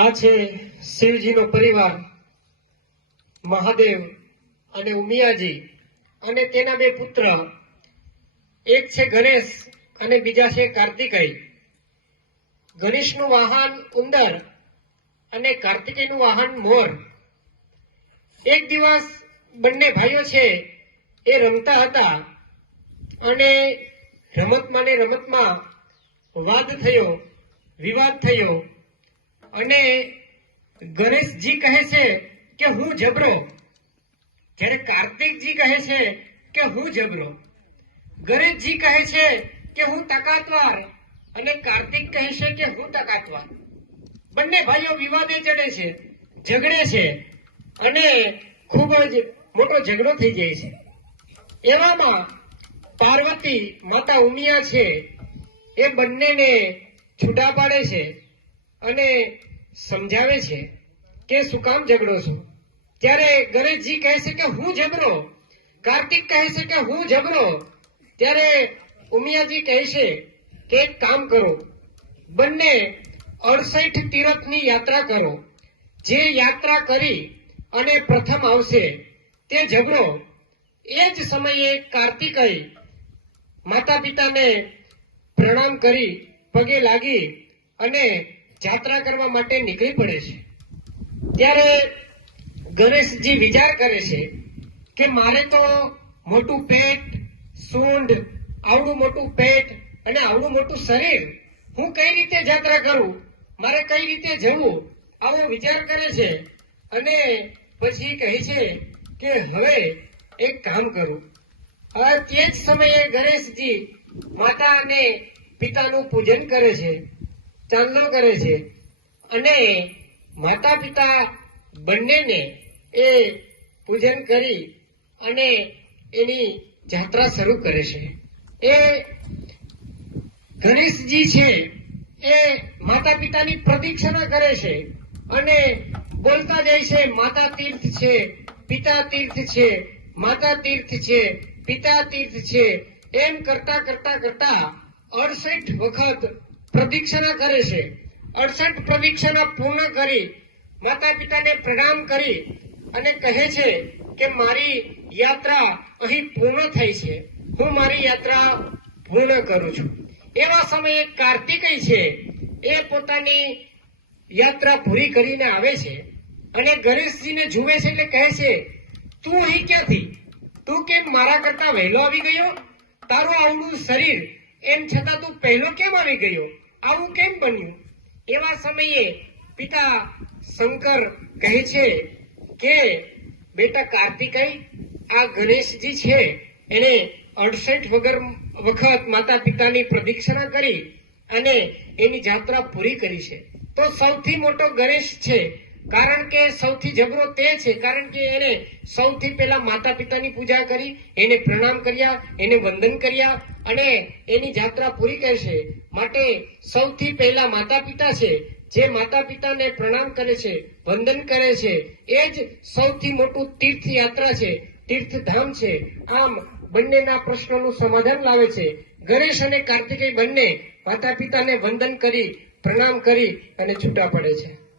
આ છે શિવજીનો પરિવાર, મહાદેવ અને ઉમિયાજી અને તેના બે પુત્ર, એક છે ગણેશ અને બીજા છે કાર્તિકેય. ગણેશનું વાહન ઉંદર અને કાર્તિકેયનું વાહન મોર. એક દિવસ બંને ભાઈઓ છે એ રમતા હતા અને રમતમાં ને રમતમાં વાદ થયો, વિવાદ થયો અને ગણેશજી કહે છે કે હું જબરો. જ્યારે કાર્તિકજી કહે છે કે હું જબરો. ગણેશજી કહે છે કે હું તાકાતવાર અને કાર્તિક કહે છે કે હું તાકાતવાર. બંને ભાઈઓ વિવાદે ચડે છે, ઝઘડે છે અને ખૂબ જ મોટો ઝઘડો થઈ જાય છે. એવામાં પાર્વતી માતા ઉમિયા છે એ બંનેને છૂટા પાડે છે. અને સમજાવે છે કે શું કામ ઝઘડો છો? ત્યારે ગણેશજી કહે છે કે હું ઝઘડો. કાર્તિક કહે છે કે હું ઝઘડો. ત્યારે ઉમિયાજી કહે છે કે એક કામ કરો. બંને અડસઠ તીરથની યાત્રા કરો. જે યાત્રા કરી અને પ્રથમ આવશે તે ઝઘડો. એ જ સમયે કાર્તિકેય માતા પિતાને પ્રણામ કરી, પગે લાગી અને જાત્રા કરવા માટે નીકળી પડે છે. ત્યારે ગણેશજી વિચાર કરે છે કે મારે તો મોટું પેટ, સૂંઢ, આવડું મોટું પેટ અને આવડું મોટું શરીર, હું કઈ રીતે જાત્રા કરું? મારે કઈ રીતે જવું? આવો વિચાર કરે છે અને પછી કહે છે કે હવે એક કામ કરું. તે જ સમયે ગણેશજી માતા અને પિતાનું પૂજન કરે છે. ચાંદલો કરે છે. અને માતા પિતા બંનેને એ પૂજન કરી અને એની જાત્રા શરૂ કરે છે. એ ગણેશજી છે, એ માતા પિતાની પ્રદક્ષિણા કરે છે અને બોલતા જાય છે માતા તીર્થ છે પિતા તીર્થ છે માતા તીર્થ છે પિતા તીર્થ છે. એમ કરતા કરતા કરતા અડસઠ વખત પ્રદક્ષિણા કરે છે. અડસઠ પ્રદક્ષિણા પૂર્ણ કરી માતા પિતાને પ્રણામ કરી અને કહે છે કે મારી યાત્રા અહીં પૂર્ણ થઈ છે. હું મારી યાત્રા પૂર્ણ કરું છું. એવા સમયે કાર્તિકેય છે, એ પોતાની યાત્રા પૂરી કરીને આવે છે અને ગણેશજીને જુએ છે એટલે કહે છે, તું અહીં ક્યાંથી? તું કેમ મારા કરતા વહેલો આવી ગયો? તારું આવડું શરીર એમ છતાં તું પહેલો કેમ આવી ગયો? આવું કેમ બન્યું? એવા સમયે પિતા શંકર કહે છે કે, બેટા કાર્તિકાઈ આ ગણેશજી છે. એને અડસઠ વગર વખત માતા પિતાની પ્રદક્ષિણા કરી અને એની જાત્રા પૂરી કરી છે. તો સૌથી મોટો ગણેશ છે કારણ કે સૌથી જબરો તે છે, કારણ કે એને સૌથી પહેલા માતા પિતાની પૂજા કરી, એને પ્રણામ કર્યા, એને વંદન કર્યા અને એની જાત્રા પૂરી કરશે. માટે સૌથી પહેલા માતા પિતા છે, જે માતા પિતાને પ્રણામ કરે છે, વંદન કરે છે, એ જ સૌથી મોટું તીર્થ યાત્રા છે, તીર્થધામ છે. આમ બંનેના પ્રશ્નોનું સમાધાન લાવે છે. ગણેશ અને કાર્તિકેય બંને માતા પિતાને વંદન કરી, પ્રણામ કરી અને છૂટા પડે છે.